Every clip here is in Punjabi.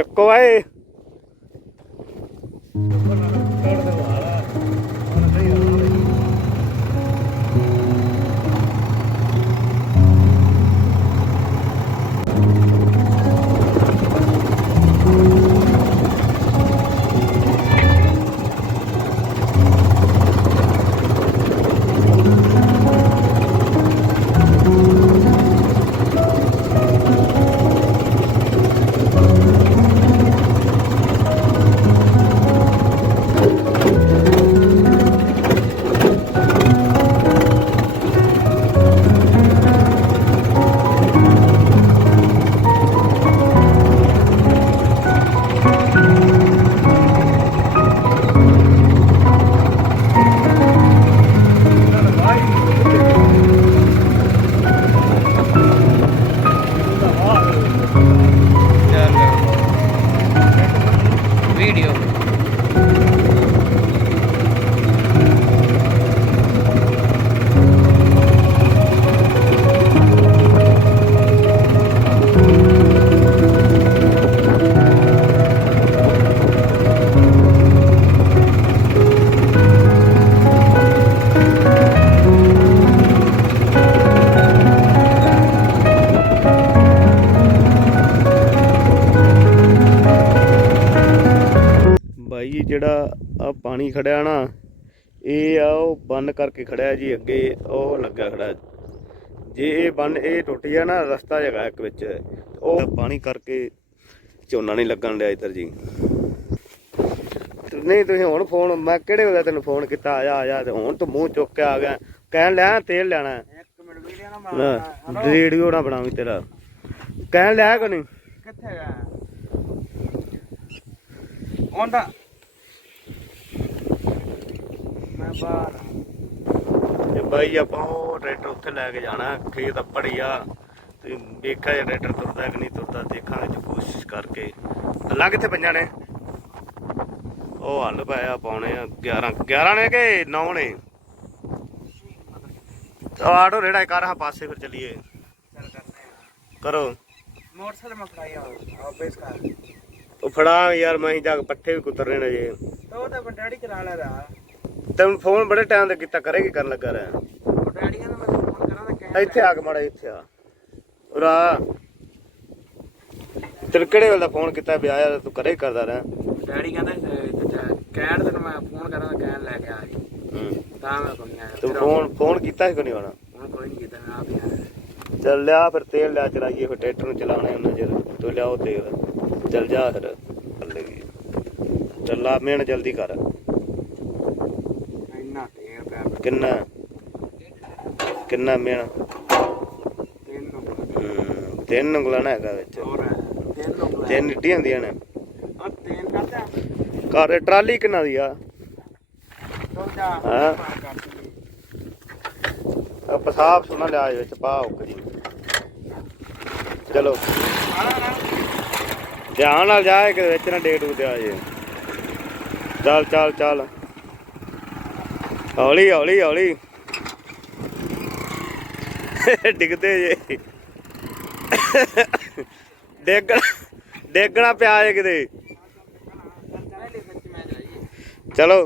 ਚੱਕੋ ਆਏ ਵੀਡੀਓ भाई ਜਿਹੜਾ ਆ ਪਾਣੀ ਖੜਿਆ ਨਾ ਇਹ ਆ ਉਹ ਬੰਨ ਕਰਕੇ ਖੜਿਆ ਜੀ ਅੱਗੇ ਉਹ ਲੱਗਾ ਖੜਾ ਜੇ ਇਹ ਬੰਨ ਇਹ ਟੁੱਟ ਗਿਆ ਨਾ ਰਸਤਾ ਹੈਗਾ ਇੱਕ ਵਿੱਚ ਉਹ ਪਾਣੀ ਕਰਕੇ ਝੋਨਾ ਨਹੀਂ ਲੱਗਣ ਡਿਆ ਇੱਧਰ ਜੀ ਨਹੀਂ ਤੁਸੀਂ ਹੁਣ ਫੋਨ ਮੈਂ ਕਿਹੜੇ ਵੇਲੇ ਤੈਨੂੰ ਫੋਨ ਕੀਤਾ ਆ ਜਾ ਤੇ ਹੁਣ ਤੂੰ ਮੂੰਹ ਚੁੱਕ ਕੇ ਆ ਗਿਆ ਕਹਿਣ ਲਿਆ ਤੇਲ ਲੈਣਾ ਇੱਕ ਮਿੰਟ ਵੀਡੀਓ ਨਾ ਰੇਡੀਓ ਨਾ ਬਣਾਵੀਂ ਤੇਰਾ ਕਹਿਣ ਲਿਆ ਕਿ ਨਹੀਂ ਕਿੱਥੇ ਗਿਆ onda मैं बाहर ये भाई ਆਪਾਂ ਉਹ ਟਰੈਕਟਰ ਉੱਥੇ ਲੈ ਕੇ ਜਾਣਾ ਖੇਤ ਅੱਪੜੀ ਆ ਤੇ ਦੇਖਿਆ ਜੇ ਟਰੈਕਟਰ ਤੁਰਦਾ ਕਿ ਨਹੀਂ ਤੁਰਦਾ ਦੇਖਾਂਗੇ ਜੋ ਕੋਸ਼ਿਸ਼ ਕਰਕੇ ਅੱਲਾ ਕਿੱਥੇ ਪੰਜਾਂ ਨੇ ਉਹ ਹੱਲ ਪਾਇਆ ਪਾਉਣੇ ਆ 11 ਨੇ ਕਿ 9 ਨੇ ਆਟੋ ਰੇੜਾ ਕਰ ਹਾਂ ਪਾਸੇ ਫਿਰ ਚਲੀਏ ਚੱਲ ਕਰਨੇ ਕਰੋ ਮੋਟਰਸਾਈਕਲ ਮੈਂ ਫੜਾਈ ਆ ਬੇਸ ਕਰ ਉਹ ਫੜਾ ਯਾਰ ਮੈਂ ਹੀ ਜਾ ਕੇ ਪੱਠੇ ਵੀ ਕੁਤਰਨੇ ਨੇ ਜੇ ਉਹ ਤਾਂ ਡੈਡੀ ਚਲਾ ਲਿਆ ਰਾ ਤੈਨੂੰ ਫੋਨ ਬੜੇ ਟਾਈਮ ਤੇ ਕੀਤਾ ਕਰੇ ਕੀ ਕਰਨ ਲੱਗਾ ਰਿਹਾ ਡੈਡੀ ਕਹਿੰਦਾ ਮੈਂ ਫੋਨ ਕਰਾਂ ਤਾਂ ਇੱਥੇ ਆ ਕੇ ਮਾੜਾ ਇੱਥੇ ਆ ਉਰਾ ਤੇਰੇ ਕਿਹੜੇ ਵੇਲੇ ਦਾ ਫੋਨ ਕੀਤਾ ਵਿਆਹ ਯਾਰ ਤੂੰ ਕਰੇ ਕਰਦਾ ਰਿਹਾ ਡੈਡੀ ਕਹਿੰਦਾ ਕਹਿਣ ਤੈਨੂੰ ਮੈਂ ਫੋਨ ਕਰਾਂ ਤਾਂ ਕਹਿਣ ਲੈ ਕੇ ਆ ਜੀ ਤਾਂ ਮੈਂ ਕੋਈ ਆਇਆ ਤੂੰ ਫੋਨ ਕੀਤਾ ਸੀ ਕੋਈ ਨਹੀਂ ਆਉਣਾ ਹੁਣ ਕੋਈ ਨਹੀਂ ਕੀਤਾ ਮੈਂ ਆਪ ਹੀ ਆਇਆ ਚੱਲ ਲਿਆ ਫਿਰ ਤੇਲ ਲਿਆ ਚਲਾਈਏ ਫਿਰ ਟਰੈਕਟਰ ਨੂੰ ਚਲਾਉਣਾ ਉਹਨਾਂ ਚਿਰ ਤੂੰ ਲਿਆਓ ਤੇਲ चल जा फिर चल ला मेहनत जल्दी कर किन्ना किन्ना मेहनत 3 ਉਂਗਲਾਂ ਹੈਗਾ ਵਿੱਚ 3 ਇੱਡੀਆਂ ਹੁੰਦੀਆਂ ਨੇ ਘਰ ਟਰਾਲੀ ਕਿੰਨਾ ਦੀ ਆ ਹਾਂ ਪਸਾਬ ਸੁਣਾ ਲਿਆ ਵਿੱਚ ਪਾ ਉੱਕ ਜੀ ਚਲੋ ध्यान नाल जाए कि विच ना डेट उते आ जे चल चल चल हौली हौली हौली डिगते जे डेगना पिया जे किते चलो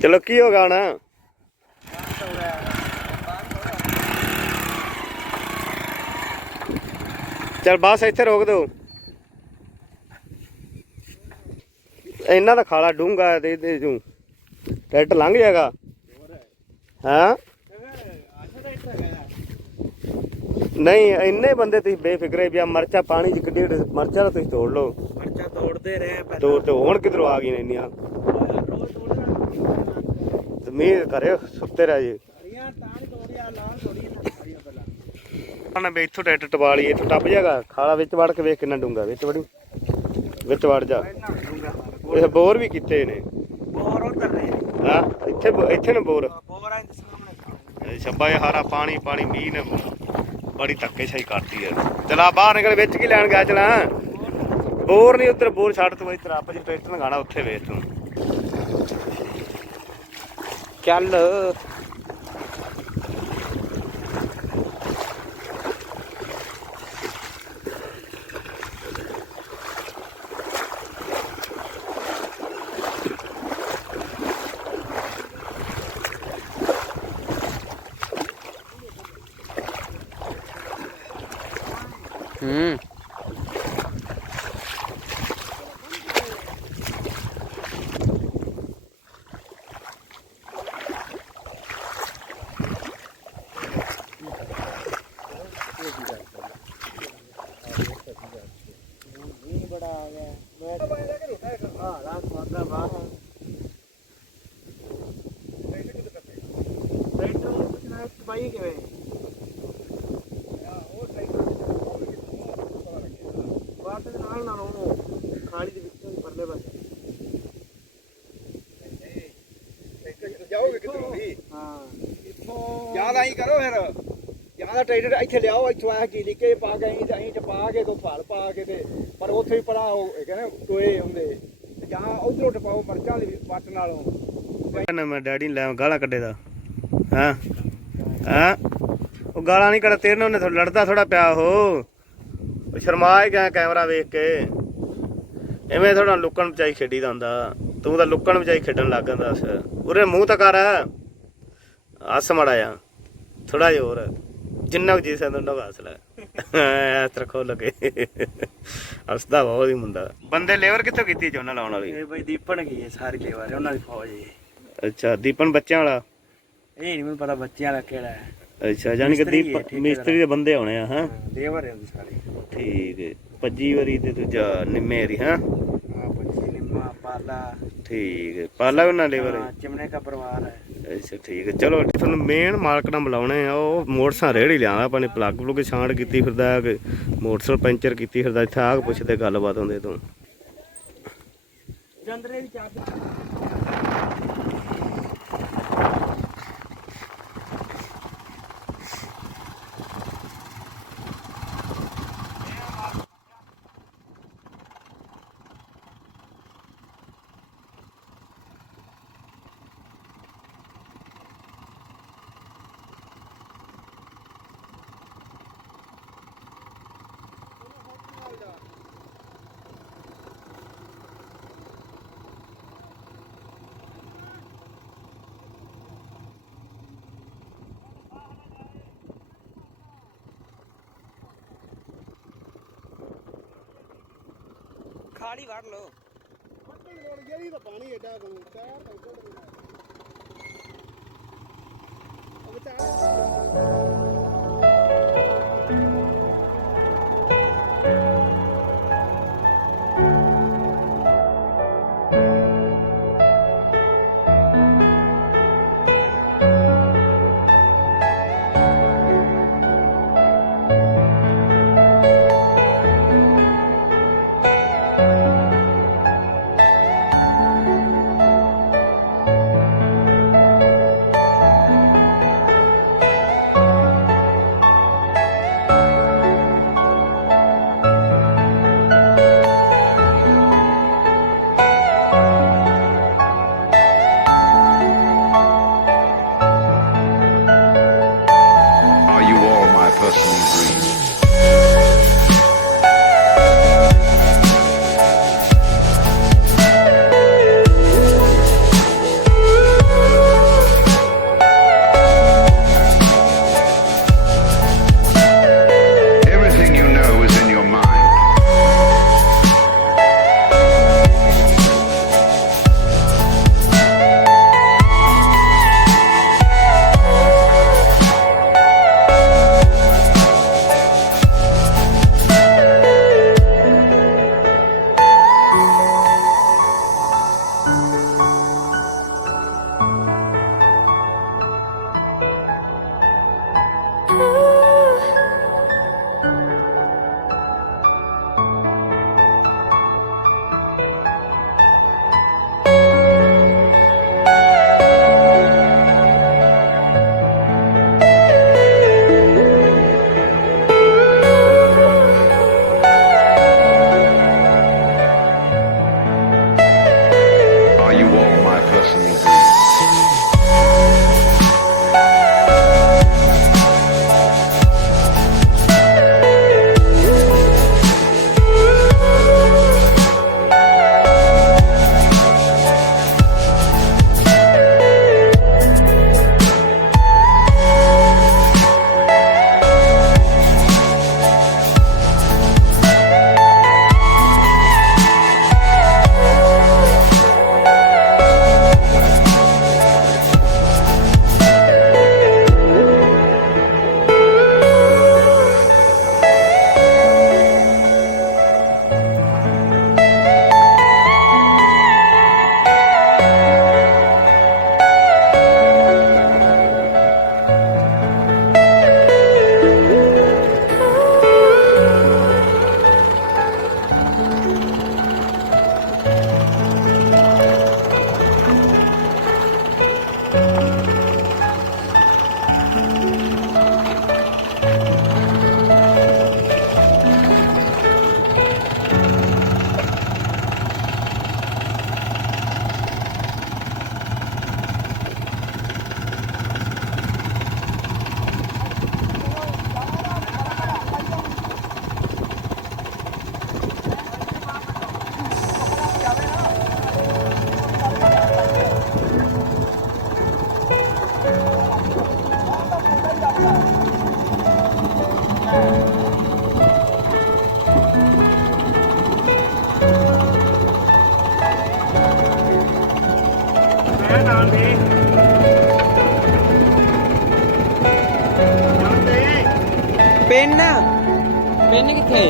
चलो की होगा ना चल बस इत्थे रोक दो इन्ना दा खाला डूंगा ट्रैक्टर लंघ जाएगा हाँ नहीं इन्ने बंदे तुसीं बेफिक्रे भी मरचा पानी च कड्डी मरचा तुसीं तोड़ लो मरचा तोड़ते रहे तोड़ते हुण किधरों आ गई इन्नियां मीर करे सुत्ते रह जे इत्थों ट्रैक्टर टपा ली इत्थों टप जाएगा खाला विच वड़ के वेख किन्ना डूंगा विच वड़ी विच वड़ जा बोर भी कीते ने हाँ इत्थे इत्थे ने बोर छब्बा हारा पानी पानी मीह ने बड़ी धक्केशाही करती है चला बाहर निकल विच की लैन गया चला बोर नहीं उधर बोर छड़ तू इधर आप जो ट्रैक्टर लगाना उत्थे वेच तू चल बड़ा आ गया हाँ रात मात्रा बाहर भाई के बात नाल ना हो खाड़ी ਦੇ ਵਿੱਚੋਂ ਹੀ ਪਰਲੇ ਪਾਸੇ ਜਾਓਗੇ ਕਿੱਧਰੋਂ ਵੀ ਹਾਂ ਇੱਥੋਂ ਯਾਦ ਆਈ ਕਰੋ ਫਿਰ ਜਿਆਦਾ ਟਰੈਕਟਰ ਇੱਥੇ ਲਿਆਓ ਇੱਥੋਂ ਆ ਕੀ ਲਿਕੇ ਪਾ ਕੇ ਅਸੀਂ ਚ ਪਾ ਕੇ ਤੋਂ ਫਲ ਪਾ ਕੇ ਤੇ ਪਰ ਉੱਥੇ ਹੀ ਪੜਾ ਉਹ ਕਹਿੰਦੇ ਟੋਏ ਹੁੰਦੇ ਤੇ ਜਾਂ ਉਧਰੋਂ ਟਪਾਓ ਮਰਚਾਂ ਦੀ ਵੱਟ ਨਾਲੋਂ ਮੈਂ ਡੈਡੀ ਨੇ ਲੈ ਗਾਲਾਂ ਕੱਢੇ ਦਾ ਹਾਂ ਹਾਂ ਉਹ ਗਾਲਾਂ ਨਹੀਂ ਕੱਢ ਤੇਰੇ ਨਾਲ ਉਹਨੇ ਲੜਦਾ ਥੋੜਾ ਪਿਆ ਉਹ ਸ਼ਰਮਾ ਹੀ ਗਿਆ ਕੈਮਰਾ ਵੇਖ ਕੇ ਐਵੇਂ ਥੋੜਾ ਲੁੱਕਣ ਬਚਾਈ ਖੇਡੀ ਦਾ ਹੁੰਦਾ ਤੂੰ ਤਾਂ ਲੁੱਕਣ ਬਚਾਈ ਖੇਡਣ ਲੱਗ ਜਾਂਦਾ ਉਰੇ ਮੂੰਹ ਤਾਂ ਕਰ ਹੱਸ ਮਾੜਾ ਆ ਥੋੜਾ ਜਿਹਾ ਹੋਰ ਜਿੰਨਾ ਕੁ ਜੀ ਸਕਦਾ ਉਹਨਾਂ ਹੱਸ ਲੈ ਇਸ ਤਰ੍ਹਾਂ ਖੋਲ ਕੇ ਹੱਸਦਾ ਬਹੁਤ ਹੀ ਮੁੰਡਾ ਬੰਦੇ ਲੇਬਰ ਕਿੱਥੋਂ ਕੀਤੀ ਝੋਨਾ ਲਾਉਣ ਵਾਲੀ ਇਹ ਬਈ ਦੀਪਣ ਕੀ ਹੈ ਸਾਰੀ ਲੇਵਰ ਉਹਨਾਂ ਦੀ ਫੌਜ ਹੈ ਅੱਛਾ ਦੀਪਨ ਬੱਚਿਆਂ ਵਾਲਾ ਇਹ ਨਹੀਂ ਮੈਨੂੰ ਪਤਾ ਬੱਚਿਆਂ ਦਾ ਕਿਹੜਾ ਹੈ ਅੱਛਾ ਜਾਨੀ ਕਿ ਦੀਪ ਮਿਸਤਰੀ ਦੇ ਬੰਦੇ ਆਉਣੇ ਆ ਹਾਂ ਲੇਵਰ ਹੈ ਉਹਦੀ ਸਾਰੀ ਠੀਕ ਹੈ 25 ਵਾਰੀ ਤੇ ਦੂਜਾ ਨਿੰਮੇ ਦੀ ਹਾਂ हाँ बच्ची निम्मा पाला ठीक है पाला भी ना लेबर है चिमने का परिवार है अच्छा ठीक है चलो ਤੁਹਾਨੂੰ ਮੇਨ ਮਾਲਕ ਨਾਲ ਬੁਲਾਉਣੇ ਆ ਉਹ ਮੋਟਰਸਾਈਕਲ ਰੇੜੀ ਲਿਆਂਦਾ ਆਪਾਂ ਨੇ ਪਲੱਗ ਪਲੁੱਗ ਛਾਂਟ ਕੀਤੀ ਫਿਰਦਾ ਕਿ ਮੋਟਰਸਾਈਕਲ ਪੈਂਚਰ ਕੀਤੀ ਫਿਰਦਾ ਇੱਥੇ ਆ ਕੇ ਪੁੱਛਦੇ ਗੱਲਬਾਤ ਹੁੰਦੇ ਤੂੰ ਜੰਦਰੇ ਦੀ ਚਾਬੀ खाड़ी वार लो ਜਿਹੜੀ ਤਾਂ ਪਾਣੀ ਐਡਾ ਚਾਰ personal dream. Everything you know is in your mind. Pen pen किथे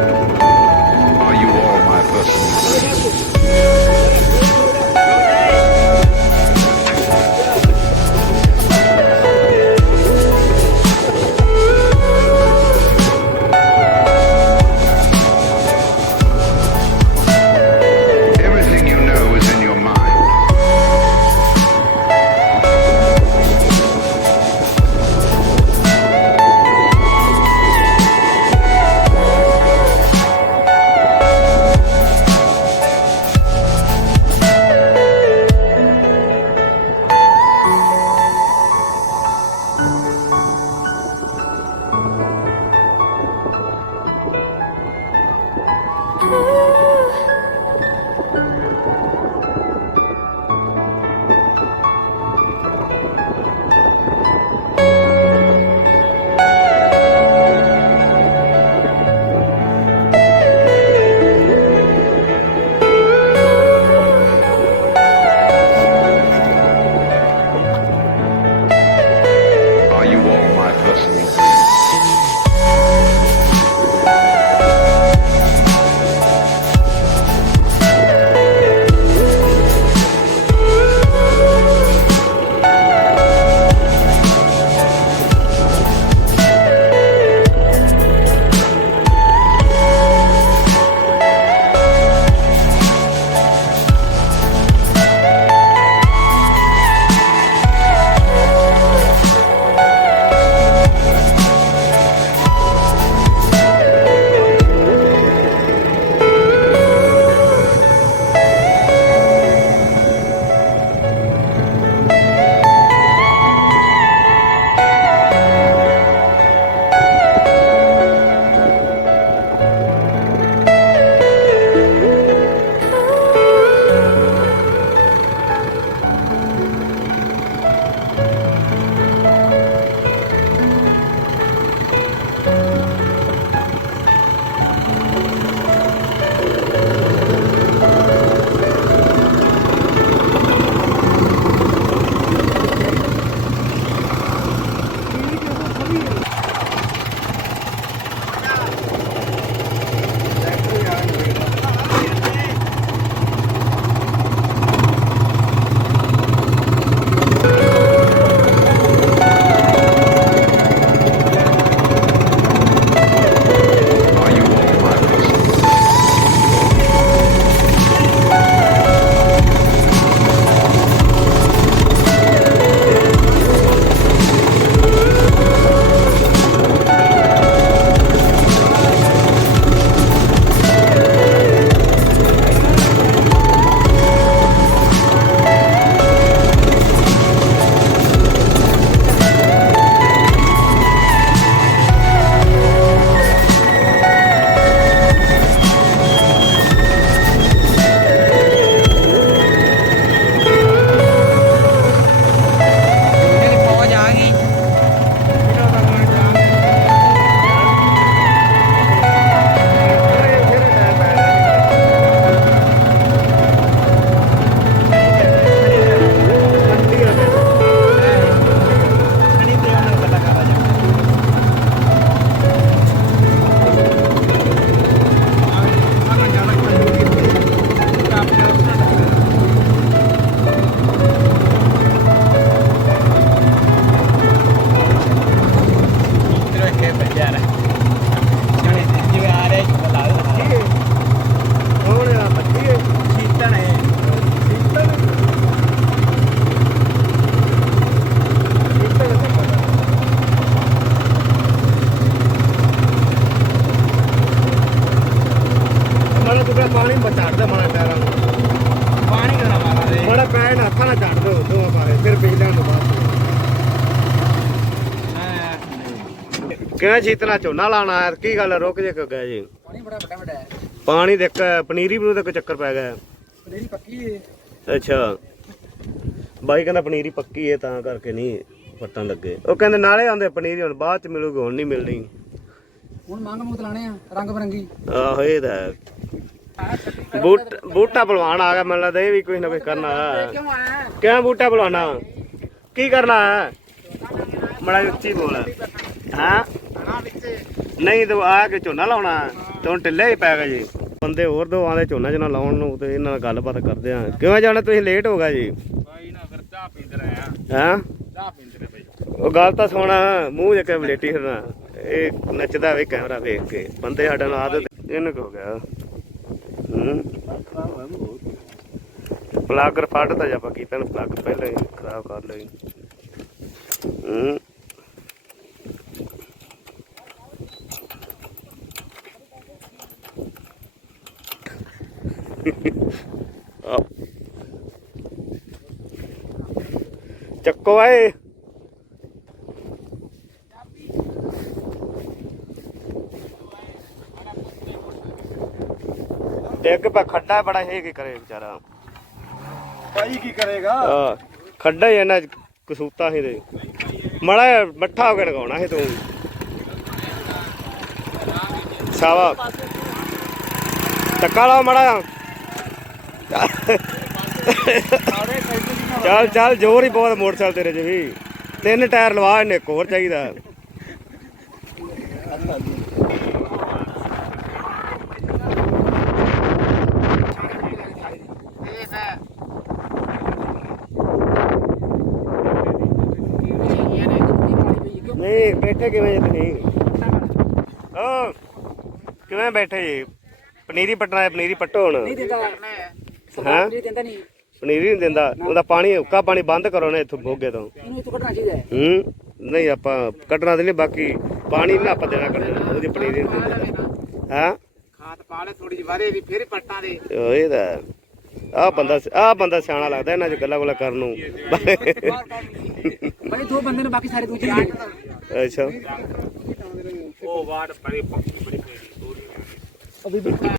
Are you all my personal Everything you know is in your mind. Are you all my personal dreams? Are you all my personal फौज आ गई ਪਾਣੀ ਬਚਾੜਦਾ ਮਾੜਾ ਪੈਰਾਂ ਨੂੰ पानी का मारा रे ਬੜਾ ਪੈਣ ਹੱਥਾਂ ਨਾਲ ਝਾੜ ਦੋ ਦੋ ਪਾਰੇ ਫਿਰ ਬਿਜਲੀਆਂ ਤੋਂ ਬਾਅਦ ਕਿਵੇਂ ਛੀਤਨਾ ਝੋਨਾ ਲਾਣਾ ਯਾਰ ਕੀ ਗੱਲ ਰੁਕ ਜੇ ਗਿਆ ਜੀ पानी बड़ा बड़ा बड़ा है ਪਾਣੀ ਦੇਖ ਪਨੀਰੀ ਨੂੰ ਤਾਂ ਕੋਈ ਚੱਕਰ ਪੈ ਗਿਆ पनीरी पक्की है ਅੱਛਾ ਬਾਈ ਕਹਿੰਦਾ ਪਨੀਰੀ ਪੱਕੀ ਹੈ ਤਾਂ ਕਰਕੇ ਨਹੀਂ ਪੱਟਣ ਲੱਗੇ ਉਹ ਕਹਿੰਦੇ ਨਾਲੇ ਆਉਂਦੇ ਪਨੀਰੀ ਹੁਣ ਬਾਅਦ ਚ ਮਿਲੂਗੀ ਹੁਣ ਨਹੀਂ ਮਿਲਣੀ ਹੁਣ ਮੰਗ ਮੂਤ ਲਾਣੇ ਆ ਰੰਗ ਬਰੰਗੀ ਆਹੋ ਇਹ ਤਾਂ ਹੈ। ਬੂਟਾ ਭਲਵਾਨ ਆ ਗਿਆ ਮੈਨੂੰ ਲੱਗਦਾ ਇਹ ਵੀ ਕੁਝ ਨਾ ਕੁਝ ਕਰਨਾ ਕਿਉਂ ਆਇਆ ਕਿਉਂ ਬੂਟਾ ਭਲਵਾਨਾ ਕੀ ਕਰਨਾ ਹੈ ਮੜਾ ਉੱਚੀ ਬੋਲ ਹਾਂ ਨਹੀਂ ਤੂੰ ਆ ਕੇ ਝੋਨਾ ਲਾਉਣਾ ਤੇ ਹੁਣ ਢਿੱਲੇ ਹੀ ਪੈ ਗਿਆ ਜੀ ਬੰਦੇ ਹੋਰ ਦੋ ਆਂਦੇ ਝੋਨਾ ਜਨਾ ਲਾਉਣ ਨੂੰ ਤੇ ਇਹਨਾਂ ਨਾਲ ਗੱਲਬਾਤ ਕਰਦੇ ਆ ਕਿਵੇਂ ਜਾਣਾ ਤੁਸੀਂ ਲੇਟ ਹੋ ਗਏ ਜੀ ਭਾਈ ਨਾ ਫਿਰ ਚਾਹ ਪੀਂਦੇ ਰਹੇ ਆ ਹਾਂ ਚਾਹ ਪੀਂਦੇ ਰਹੇ ਭਾਈ ਉਹ ਗੱਲ ਤਾਂ ਸੁਣਾ ਮੂੰਹ ਜੇ ਕੇ ਬਲੇਟੀ ਫਿਰਨਾ ਇਹ ਨੱਚਦਾ ਵੇ ਕੈਮਰਾ ਵੇਖ ਕੇ ਬੰਦੇ ਸਾਡਾ ਨਾਲ ਆਦਤ ਇਹਨੂੰ ਹੋ ਗਿਆ ਪਲਾਗਰ ਫਾਟਦਾ ਜਾਂ ਆਪਾਂ ਕੀਤਾ ਨੂੰ ਪਲੱਗ ਪਹਿਲਾਂ ਹੀ ਖਰਾਬ ਕਰ ਲਈ ਚੱਕੋ ਆਏ ਡਿੱਗ ਪਾ ਖੱਡਾ ਬੜਾ ਇਹ ਕੀ ਕਰੇ ਵਿਚਾਰਾ ਭਾਈ ਕੀ ਕਰੇਗਾ ਆ ਖੱਡਾ ਹੀ ਇਹਨਾਂ ਕਸੂਤਾ ਸੀ ਤੇ ਮੜਾ ਮੱਠਾ ਹੋ ਕੇ ਲਗਾਉਣਾ ਸੀ ਤੂੰ ਸਾਵਾ ਟੱਕਾ ਲਾ ਮੜਾ ਚੱਲ ਚੱਲ ਜ਼ੋਰ ਹੀ ਬਹੁਤ ਮੋਟਰਸਾਈਕਲ ਤੇਰੇ ਚ ਵੀ 3 ਟਾਇਰ ਲਵਾ ਇਹਨੇ ਇੱਕ ਹੋਰ ਚਾਹੀਦਾ ਨਹੀਂ ਬੈਠੇ ਕਿਵੇਂ ਜੀ ਤੁਸੀਂ ਓ ਕਿਵੇਂ ਬੈਠੇ ਜੀ ਪਨੀਰੀ ਪੱਟਣਾ ਹੈ ਪਨੀਰੀ ਪੱਟੋ ਹੁਣ ਹਾਂ ਪਨੀਰੀ ਨਹੀਂ ਦਿੰਦਾ ਉਹਦਾ ਪਾਣੀ ਹੁੱਕਾ ਪਾਣੀ ਬੰਦ ਕਰੋ ਨਾ ਇੱਥੋਂ ਮੋਗੇ ਤੋਂ ਨਹੀਂ ਆਪਾਂ ਕੱਢਣਾ ਤੇ ਨਹੀਂ ਬਾਕੀ ਪਾਣੀ ਨਹੀਂ ਆਪਾਂ ਦੇਣਾ ਕੱਢਣਾ ਉਹਦੀ ਪਨੀਰੀ ਨਹੀਂ ਦਿੰਦਾ ਹਾਂ ਖਾਤ ਪਾ ਲੈ ਥੋੜੀ ਜਿਹੀ ਵਾਰੇ ਵੀ ਫਿਰ ਪੱਟਾਂ ਦੇ ਇਹਦਾ ਆਹ ਬੰਦਾ ਸਿਆਣਾ ਲੱਗਦਾ ਇਹਨਾਂ ਚ ਗੱਲਾਂ ਗੁੱਲਾਂ ਕਰਨ ਨੂੰ ਭਾਈ 2 ਬੰਦੇ ਨੇ ਬਾਕੀ ਸਾਰੇ ਦੂਜੇ ਅੱਛਾ ਉਹ ਵਾਟ ਪਰੇ ਪੱਕੀ ਬੜੀ